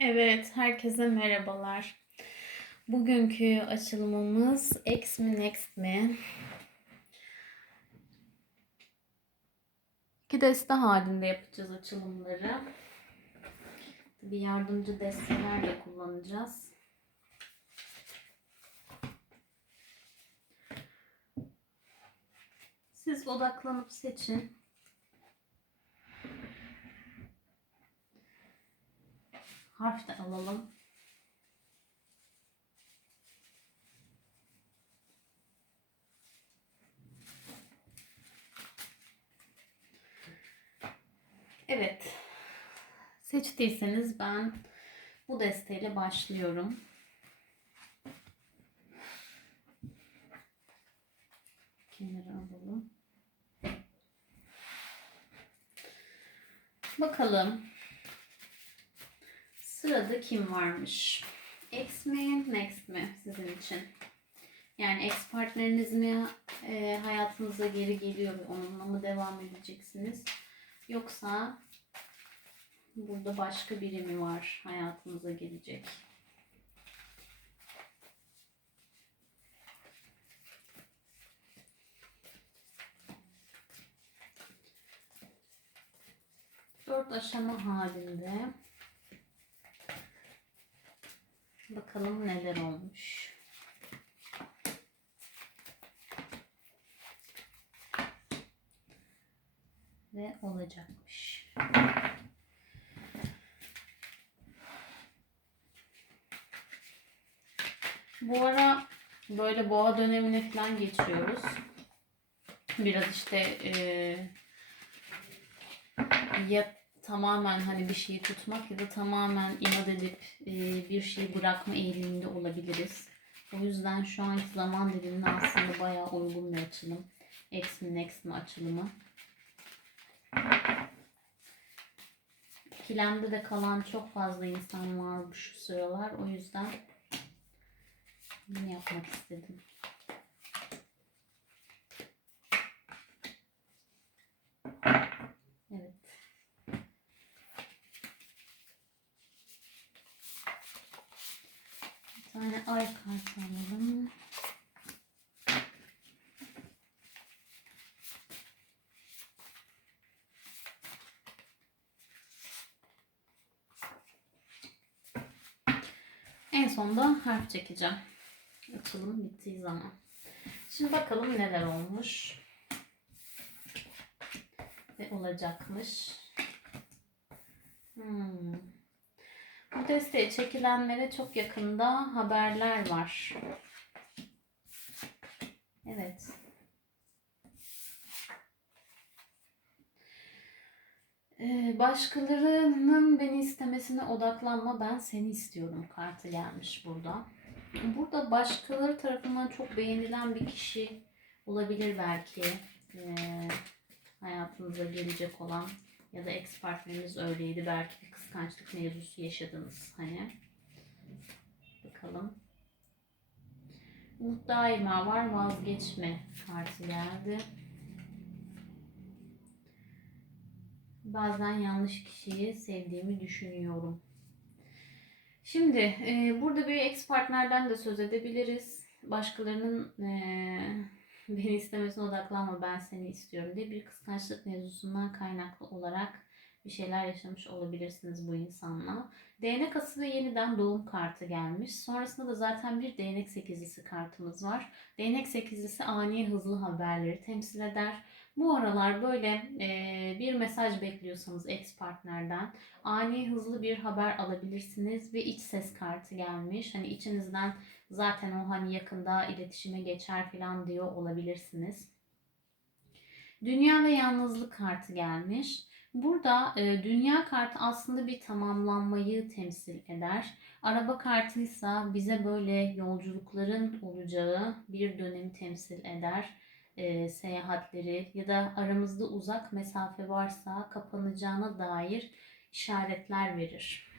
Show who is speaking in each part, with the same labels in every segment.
Speaker 1: Evet, herkese merhabalar. Bugünkü açılımımız X mi Next mi? İki deste halinde yapacağız açılımları. Bir yardımcı desteler de kullanacağız. Siz odaklanıp seçin. Harf de alalım. Evet. Seçtiyseniz ben bu desteğiyle başlıyorum. Kenara alalım. Bakalım Sırada kim varmış? Ex mi, next mi sizin için? Yani ex partneriniz mi e, hayatınıza geri geliyor ve onunla mı devam edeceksiniz? Yoksa burada başka biri mi var hayatınıza gelecek? Dört aşama halinde Bakalım neler olmuş. Ve olacakmış. Bu ara böyle boğa dönemine falan geçiyoruz. Biraz işte e, ya tamamen hani bir şeyi tutmak ya da tamamen inat edip e, bir şeyi bırakma eğiliminde olabiliriz. O yüzden şu anki zaman dilimine aslında bayağı uygun bir açılım. X mi next mi açılımı. İkilemde de kalan çok fazla insan var şu sıralar. O yüzden bunu yapmak istedim. tane ay kartı alalım. En sonunda harf çekeceğim. Açılım bittiği zaman. Şimdi bakalım neler olmuş. Ve olacakmış. Hmm. Bu desteğe çekilenlere çok yakında haberler var. Evet. Başkalarının beni istemesine odaklanma ben seni istiyorum kartı gelmiş burada. Burada başkaları tarafından çok beğenilen bir kişi olabilir belki. Ee, hayatınıza gelecek olan ya da ex partneriniz öyleydi. Belki bir kıskançlık mevzusu yaşadınız hani. Bakalım. Umut daima var vazgeçme kartı geldi. Bazen yanlış kişiyi sevdiğimi düşünüyorum. Şimdi e, burada bir ex partnerden de söz edebiliriz. Başkalarının e, beni istemesine odaklanma ben seni istiyorum diye bir kıskançlık mevzusundan kaynaklı olarak bir şeyler yaşamış olabilirsiniz bu insanla. Değnek ası ve yeniden doğum kartı gelmiş. Sonrasında da zaten bir değnek sekizlisi kartımız var. Değnek sekizlisi ani hızlı haberleri temsil eder. Bu aralar böyle e, bir mesaj bekliyorsanız ex partnerden ani hızlı bir haber alabilirsiniz ve iç ses kartı gelmiş. Hani içinizden zaten o hani yakında iletişime geçer falan diyor olabilirsiniz. Dünya ve yalnızlık kartı gelmiş. Burada e, dünya kartı aslında bir tamamlanmayı temsil eder. Araba kartıysa bize böyle yolculukların olacağı bir dönemi temsil eder. E, seyahatleri ya da aramızda uzak mesafe varsa kapanacağına dair işaretler verir.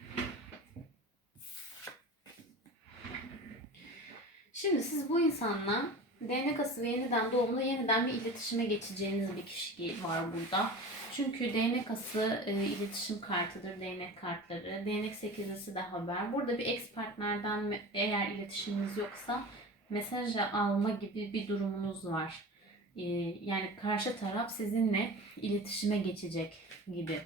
Speaker 1: Şimdi siz bu insanla Değnek ası ve yeniden doğumla yeniden bir iletişime geçeceğiniz bir kişi var burada. Çünkü değnek ası e, iletişim kartıdır, değnek kartları. Değnek sekizlisi de haber. Burada bir ex partnerden eğer iletişiminiz yoksa mesaj alma gibi bir durumunuz var. E, yani karşı taraf sizinle iletişime geçecek gibi.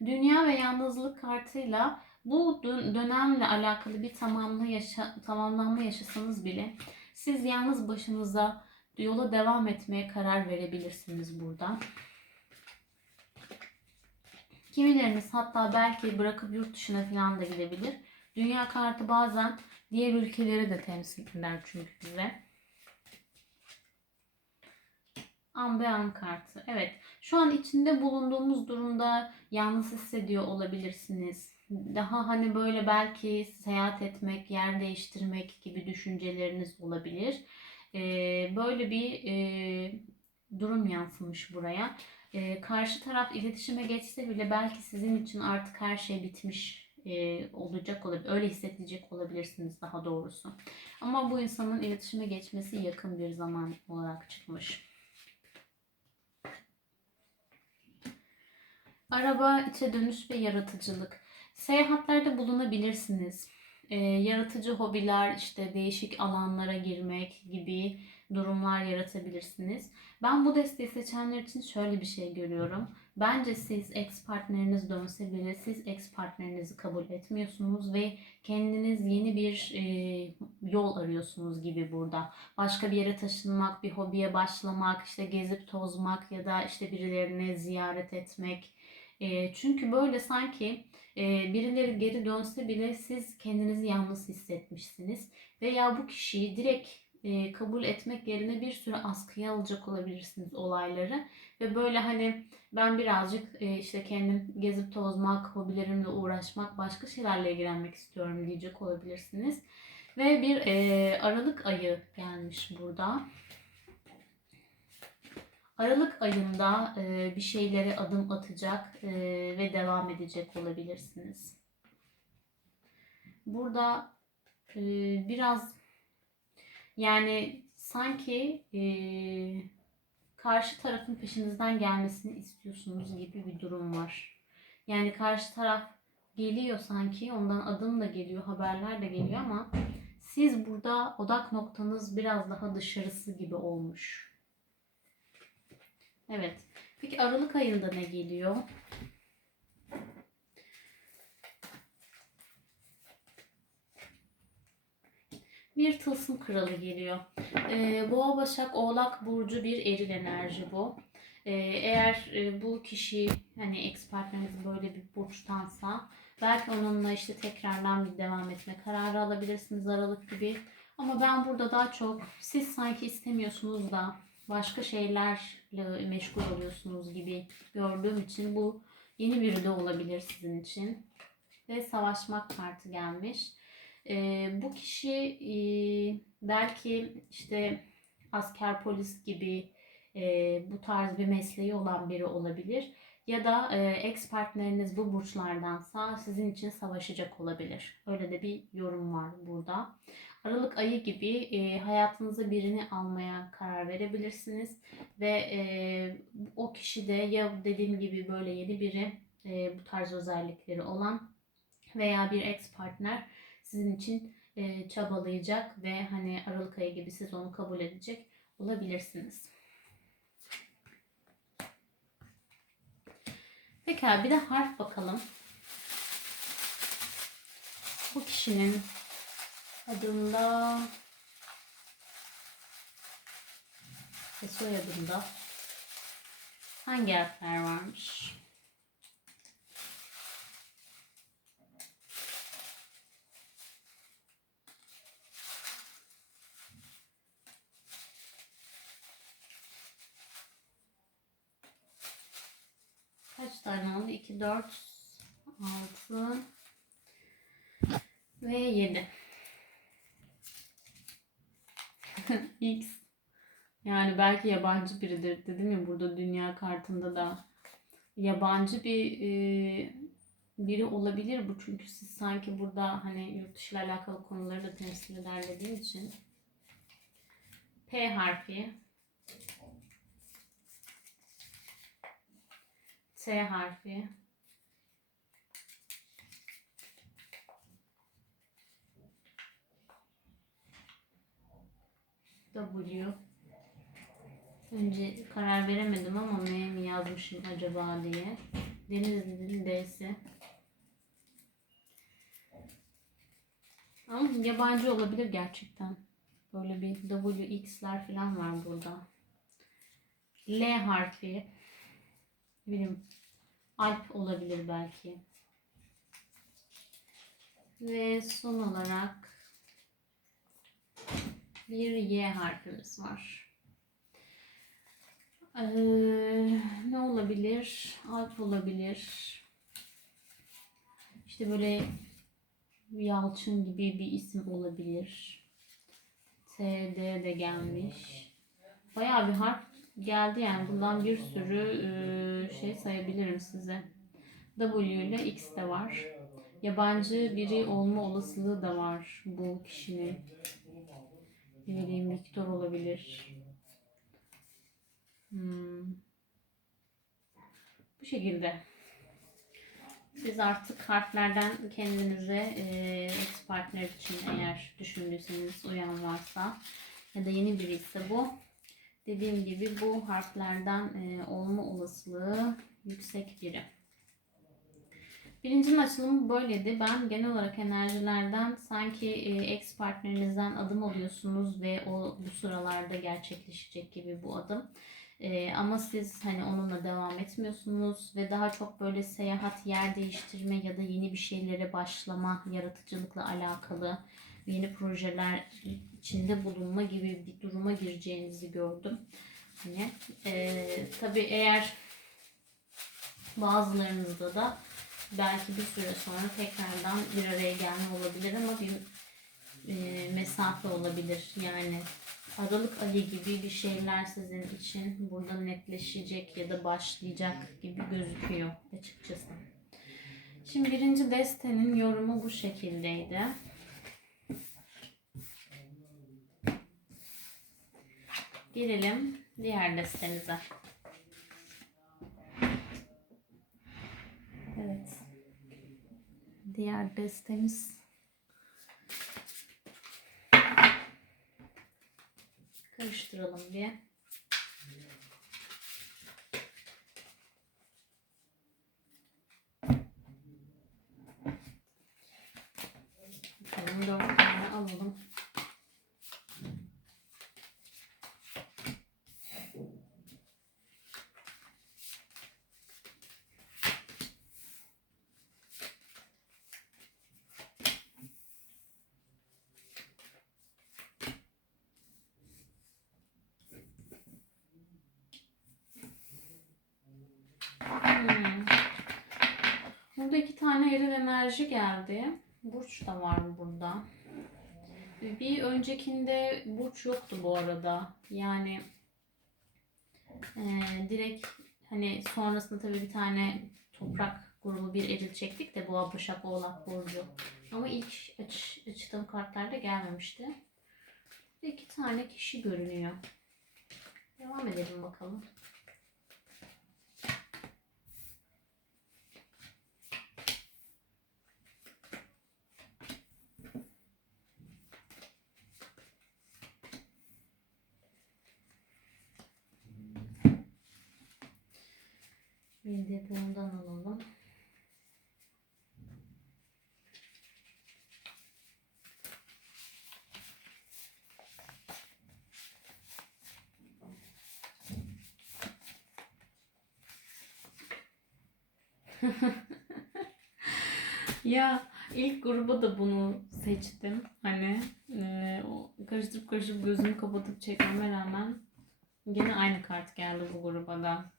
Speaker 1: Dünya ve yalnızlık kartıyla bu dön- dönemle alakalı bir tamamla yaşa tamamlanma yaşasanız bile siz yalnız başınıza yola devam etmeye karar verebilirsiniz burada. Kimileriniz hatta belki bırakıp yurt dışına falan da gidebilir. Dünya kartı bazen diğer ülkeleri de temsil eder çünkü bize. An be an kartı. Evet. Şu an içinde bulunduğumuz durumda yalnız hissediyor olabilirsiniz. Daha hani böyle belki seyahat etmek, yer değiştirmek gibi düşünceleriniz olabilir. Ee, böyle bir e, durum yansımış buraya. Ee, karşı taraf iletişime geçse bile belki sizin için artık her şey bitmiş e, olacak olabilir. Öyle hissedecek olabilirsiniz daha doğrusu. Ama bu insanın iletişime geçmesi yakın bir zaman olarak çıkmış. Araba, içe dönüş ve yaratıcılık. Seyahatlerde bulunabilirsiniz. Ee, yaratıcı hobiler, işte değişik alanlara girmek gibi durumlar yaratabilirsiniz. Ben bu desteği seçenler için şöyle bir şey görüyorum. Bence siz ex partneriniz dönse bile siz ex partnerinizi kabul etmiyorsunuz ve kendiniz yeni bir e, yol arıyorsunuz gibi burada. Başka bir yere taşınmak, bir hobiye başlamak, işte gezip tozmak ya da işte birilerini ziyaret etmek. E, çünkü böyle sanki e, birileri geri dönse bile siz kendinizi yalnız hissetmişsiniz. Veya bu kişiyi direkt e, kabul etmek yerine bir süre askıya alacak olabilirsiniz olayları. Ve böyle hani ben birazcık e, işte kendim gezip tozmak, hobilerimle uğraşmak, başka şeylerle ilgilenmek istiyorum diyecek olabilirsiniz. Ve bir e, Aralık ayı gelmiş burada. Aralık ayında e, bir şeylere adım atacak e, ve devam edecek olabilirsiniz. Burada e, biraz yani sanki e, karşı tarafın peşinizden gelmesini istiyorsunuz gibi bir durum var. Yani karşı taraf geliyor sanki ondan adım da geliyor, haberler de geliyor ama siz burada odak noktanız biraz daha dışarısı gibi olmuş. Evet. Peki Aralık ayında ne geliyor? Bir tılsım kralı geliyor. Ee, Boğa, Başak, Oğlak burcu bir eril enerji bu. Ee, eğer e, bu kişi hani ex partneriniz böyle bir burçtansa belki onunla işte tekrardan bir devam etme kararı alabilirsiniz Aralık gibi. Ama ben burada daha çok siz sanki istemiyorsunuz da başka şeylerle meşgul oluyorsunuz gibi gördüğüm için bu yeni biri de olabilir sizin için. Ve savaşmak kartı gelmiş. Ee, bu kişi e, belki işte asker polis gibi e, bu tarz bir mesleği olan biri olabilir. Ya da e, ex partneriniz bu burçlardansa sizin için savaşacak olabilir. Öyle de bir yorum var burada. Aralık ayı gibi e, hayatınıza birini almaya karar verebilirsiniz ve e, o kişi de ya dediğim gibi böyle yeni biri e, bu tarz özellikleri olan veya bir ex partner sizin için e, çabalayacak ve hani Aralık ayı gibi siz onu kabul edecek olabilirsiniz. Pekala bir de harf bakalım. Bu kişinin adında ve soyadında hangi harfler varmış? Kaç tane oldu? 2, 4, 6 ve 7. X. Yani belki yabancı biridir. Dedim ya burada dünya kartında da yabancı bir e, biri olabilir bu. Çünkü siz sanki burada hani yurt dışı ile alakalı konuları da temsil eder dediğim için. P harfi. T harfi. W. Önce karar veremedim ama M mi yazmışım acaba diye. Denizli'nin D'si. Ama yabancı olabilir gerçekten. Böyle bir WX'ler falan var burada. L harfi. Bileyim. Alp olabilir belki. Ve son olarak bir Y harfimiz var. Ee, ne olabilir? Alp olabilir. İşte böyle Yalçın gibi bir isim olabilir. TD de gelmiş. Bayağı bir harf geldi yani. Bundan bir sürü e, şey sayabilirim size. W ile X de var. Yabancı biri olma olasılığı da var bu kişinin. Ne bileyim Viktor olabilir. Hmm. Bu şekilde. Siz artık harflerden kendinize e, partner için eğer düşündüyseniz uyan varsa ya da yeni biri ise bu. Dediğim gibi bu harflerden e, olma olasılığı yüksek biri. Birincinin açılımı böyleydi. Ben genel olarak enerjilerden sanki e, ex partnerinizden adım alıyorsunuz ve o bu sıralarda gerçekleşecek gibi bu adım. E, ama siz hani onunla devam etmiyorsunuz ve daha çok böyle seyahat, yer değiştirme ya da yeni bir şeylere başlama, yaratıcılıkla alakalı yeni projeler içinde bulunma gibi bir duruma gireceğinizi gördüm. Hani e, tabii eğer bazılarınızda da belki bir süre sonra tekrardan bir araya gelme olabilir ama bir e, mesafe olabilir. Yani Aralık ayı gibi bir şeyler sizin için burada netleşecek ya da başlayacak gibi gözüküyor açıkçası. Şimdi birinci destenin yorumu bu şekildeydi. Gelelim diğer destemize. Evet. Diğer destemiz karıştıralım bir. Bakalım dört tane alalım. Hmm. Burada iki tane eril enerji geldi. Burç da var burada. Bir öncekinde burç yoktu bu arada. Yani e, direkt hani sonrasında tabii bir tane toprak grubu bir eril çektik de bu Başak Oğlak Burcu. Ama ilk aç, açtığım kartlarda gelmemişti. İki tane kişi görünüyor. Devam edelim bakalım. Bir de bundan alalım. ya ilk gruba da bunu seçtim. Hani e, o karıştırıp karıştırıp gözümü kapatıp çekmeme rağmen gene aynı kart geldi bu gruba da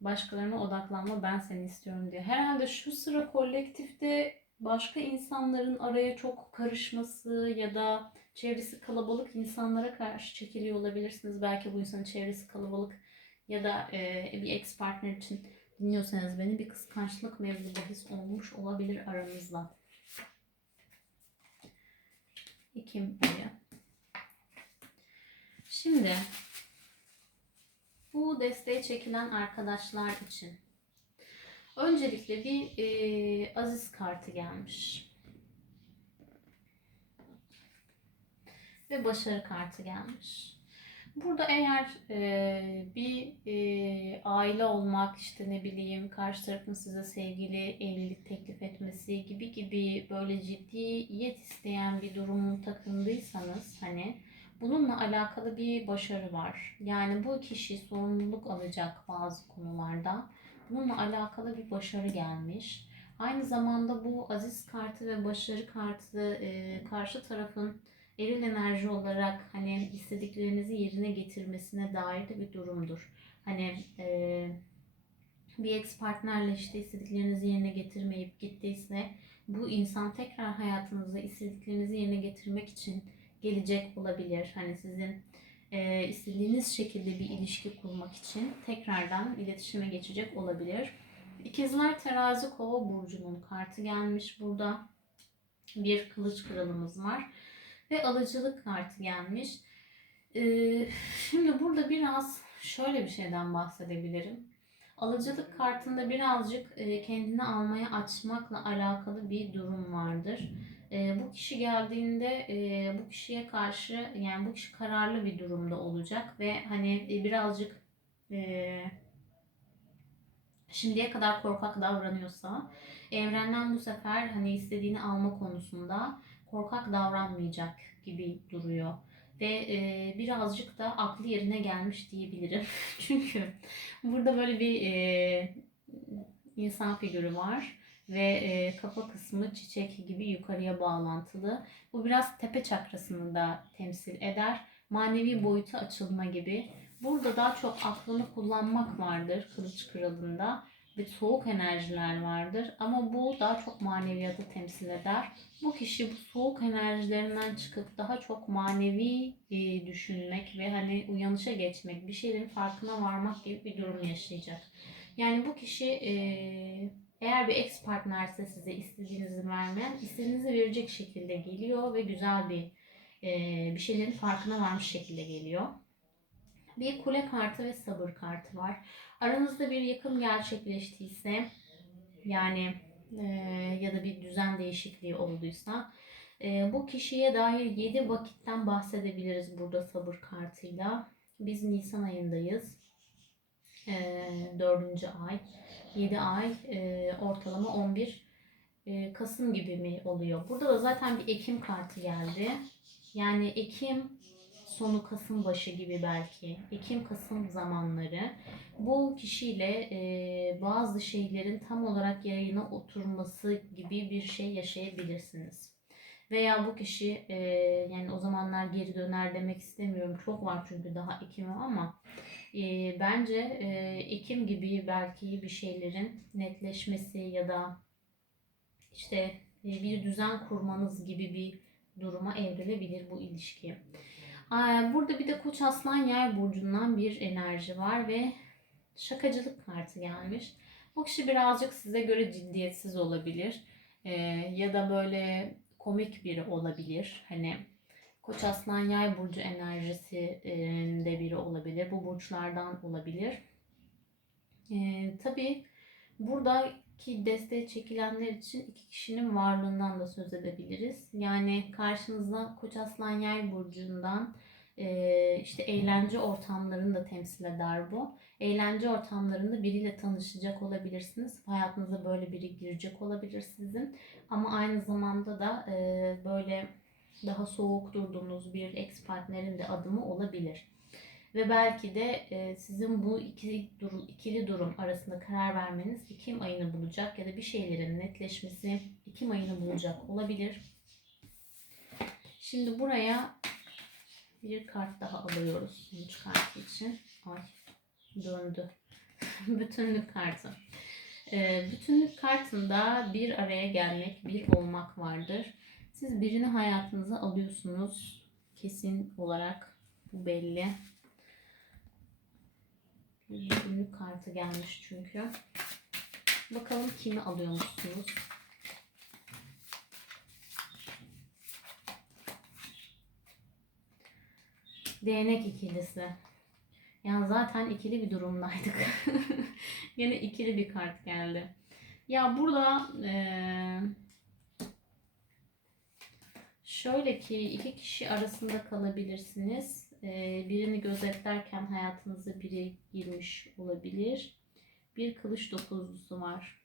Speaker 1: başkalarına odaklanma ben seni istiyorum diye. Herhalde şu sıra kolektifte başka insanların araya çok karışması ya da çevresi kalabalık insanlara karşı çekiliyor olabilirsiniz. Belki bu insanın çevresi kalabalık ya da e, bir ex partner için dinliyorsanız beni bir kıskançlık mevzu bahis olmuş olabilir aranızda. Ekim ayı. Şimdi bu desteğe çekilen arkadaşlar için öncelikle bir e, Aziz kartı gelmiş. Ve başarı kartı gelmiş. Burada eğer e, bir e, aile olmak işte ne bileyim karşı tarafın size sevgili evlilik teklif etmesi gibi gibi böyle ciddiyet isteyen bir durumun takındıysanız hani bununla alakalı bir başarı var. Yani bu kişi sorumluluk alacak bazı konularda. Bununla alakalı bir başarı gelmiş. Aynı zamanda bu aziz kartı ve başarı kartı e, karşı tarafın eril enerji olarak hani istediklerinizi yerine getirmesine dair de bir durumdur. Hani e, bir ex partnerle işte istediklerinizi yerine getirmeyip gittiyse bu insan tekrar hayatınızda istediklerinizi yerine getirmek için gelecek olabilir. Hani sizin e, istediğiniz şekilde bir ilişki kurmak için tekrardan iletişime geçecek olabilir. İkizler Terazi Kova burcunun kartı gelmiş burada. Bir kılıç kralımız var ve alıcılık kartı gelmiş. Ee, şimdi burada biraz şöyle bir şeyden bahsedebilirim. Alıcılık kartında birazcık e, kendini almaya açmakla alakalı bir durum vardır. E, bu kişi geldiğinde e, bu kişiye karşı yani bu kişi kararlı bir durumda olacak ve hani birazcık şimdiye kadar korkak davranıyorsa evrenden bu sefer hani istediğini alma konusunda korkak davranmayacak gibi duruyor. Ve e, birazcık da aklı yerine gelmiş diyebilirim. Çünkü burada böyle bir e, insan figürü var ve e, kafa kısmı çiçek gibi yukarıya bağlantılı. Bu biraz tepe çakrasını da temsil eder. Manevi boyuta açılma gibi. Burada daha çok aklını kullanmak vardır kılıç kralında ve soğuk enerjiler vardır. Ama bu daha çok maneviyatı temsil eder. Bu kişi bu soğuk enerjilerinden çıkıp daha çok manevi e, düşünmek ve hani uyanışa geçmek, bir şeylerin farkına varmak gibi bir durum yaşayacak. Yani bu kişi e, eğer bir ex partnerse size istediğinizi vermeyen, istediğinizi verecek şekilde geliyor ve güzel bir e, bir şeylerin farkına varmış şekilde geliyor. Bir kule kartı ve sabır kartı var. Aranızda bir yakın gerçekleştiyse yani e, ya da bir düzen değişikliği olduysa e, bu kişiye dair 7 vakitten bahsedebiliriz burada sabır kartıyla. Biz Nisan ayındayız. E, 4. ay. 7 ay e, ortalama 11 e, Kasım gibi mi oluyor? Burada da zaten bir Ekim kartı geldi. Yani Ekim sonu Kasım başı gibi belki Ekim Kasım zamanları bu kişiyle e, bazı şeylerin tam olarak yayına oturması gibi bir şey yaşayabilirsiniz. Veya bu kişi e, yani o zamanlar geri döner demek istemiyorum. Çok var çünkü daha Ekim'e ama e, bence e, Ekim gibi belki bir şeylerin netleşmesi ya da işte e, bir düzen kurmanız gibi bir duruma evrilebilir bu ilişki. Burada bir de Koç Aslan Yay burcundan bir enerji var ve şakacılık kartı gelmiş. Bu kişi birazcık size göre ciddiyetsiz olabilir. Ee, ya da böyle komik biri olabilir. Hani Koç Aslan Yay burcu enerjisi e, de biri olabilir. Bu burçlardan olabilir. Ee, tabii buradaki desteğe çekilenler için iki kişinin varlığından da söz edebiliriz. Yani karşınızda Koç Aslan Yay burcundan e, işte eğlence ortamlarını da temsil eder bu. Eğlence ortamlarında biriyle tanışacak olabilirsiniz. Hayatınıza böyle biri girecek olabilir sizin. Ama aynı zamanda da e, böyle daha soğuk durduğunuz bir ex partnerin de adımı olabilir. Ve belki de e, sizin bu ikili durum, ikili durum arasında karar vermeniz Ekim ayını bulacak ya da bir şeylerin netleşmesi Ekim ayını bulacak olabilir. Şimdi buraya bir kart daha alıyoruz sonuç kartı için. Ay döndü. bütünlük kartı. Ee, bütünlük kartında bir araya gelmek, bir olmak vardır. Siz birini hayatınıza alıyorsunuz. Kesin olarak bu belli. Bir bütünlük kartı gelmiş çünkü. Bakalım kimi alıyormuşsunuz. Değnek ikilisi. Ya zaten ikili bir durumdaydık. Yine ikili bir kart geldi. Ya burada eee, şöyle ki iki kişi arasında kalabilirsiniz. Eee, birini gözetlerken hayatınıza biri girmiş olabilir. Bir kılıç dokuzlusu var.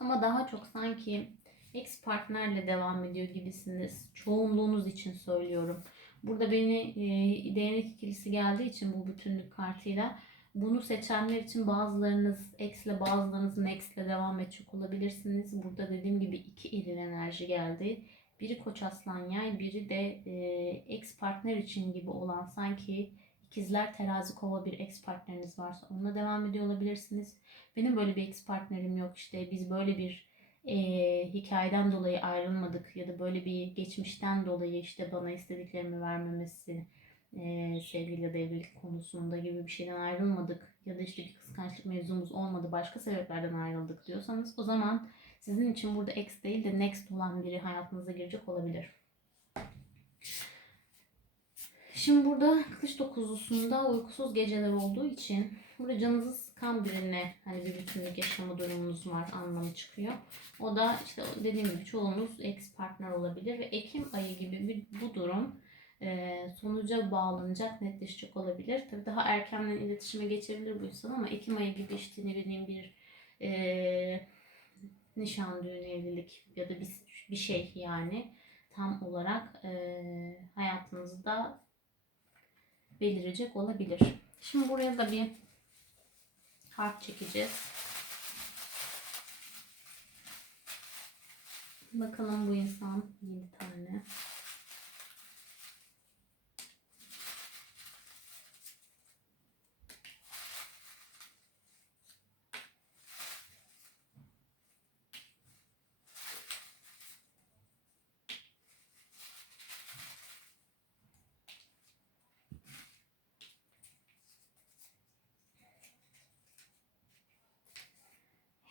Speaker 1: Ama daha çok sanki ex partnerle devam ediyor gibisiniz. Çoğunluğunuz için söylüyorum. Burada beni e, değnek ikilisi geldiği için bu bütünlük kartıyla bunu seçenler için bazılarınız ex ile bazılarınız next ile devam edecek olabilirsiniz. Burada dediğim gibi iki eril enerji geldi. Biri koç aslan yay, biri de e, ex partner için gibi olan sanki ikizler terazi kova bir ex partneriniz varsa onunla devam ediyor olabilirsiniz. Benim böyle bir ex partnerim yok işte biz böyle bir e, hikayeden dolayı ayrılmadık ya da böyle bir geçmişten dolayı işte bana istediklerimi vermemesi e, sevgili ya da evlilik konusunda gibi bir şeyden ayrılmadık ya da işte bir kıskançlık mevzumuz olmadı başka sebeplerden ayrıldık diyorsanız o zaman sizin için burada ex değil de next olan biri hayatınıza girecek olabilir. Şimdi burada kılıç dokuzlusunda uykusuz geceler olduğu için burada canınızı sıkan birine hani bir bütünlük yaşama durumunuz var anlamı çıkıyor. O da işte dediğim gibi çoğunuz ex partner olabilir ve Ekim ayı gibi bir bu durum e, sonuca bağlanacak, netleşecek olabilir. Tabii daha erkenden iletişime geçebilir bu insan ama Ekim ayı gibi işte ne bileyim bir e, nişan, düğün, evlilik ya da bir, bir şey yani tam olarak e, hayatınızda belirecek olabilir. Şimdi buraya da bir harf çekeceğiz. Bakalım bu insan 7 tane.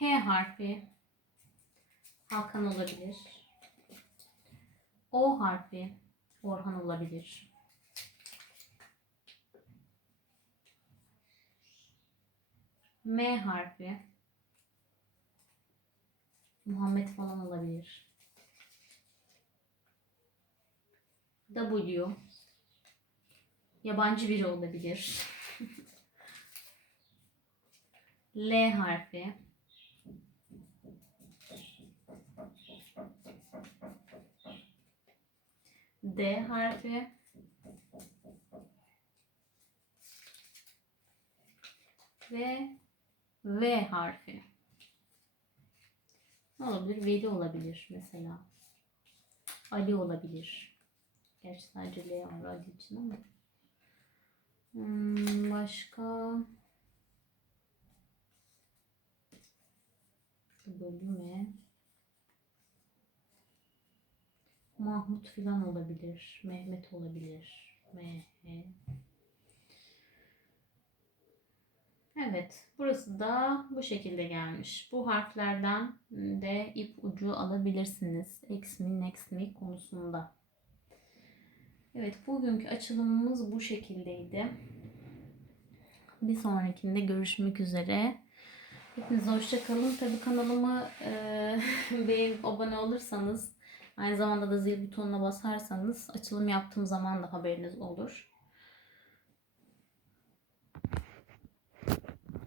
Speaker 1: H harfi Hakan olabilir. O harfi Orhan olabilir. M harfi Muhammed falan olabilir. W yabancı biri olabilir. L harfi D harfi ve V harfi. Ne olabilir? Veli olabilir mesela. Ali olabilir. Gerçi sadece L var Ali için ama. Hmm, başka bölüme Mahmut filan olabilir. Mehmet olabilir. Meh. Evet. Burası da bu şekilde gelmiş. Bu harflerden de ip ucu alabilirsiniz. X mi next mi konusunda. Evet. Bugünkü açılımımız bu şekildeydi. Bir sonrakinde görüşmek üzere. Hepinize hoşçakalın. Tabii kanalımı e, beğenip abone olursanız Aynı zamanda da zil butonuna basarsanız açılım yaptığım zaman da haberiniz olur.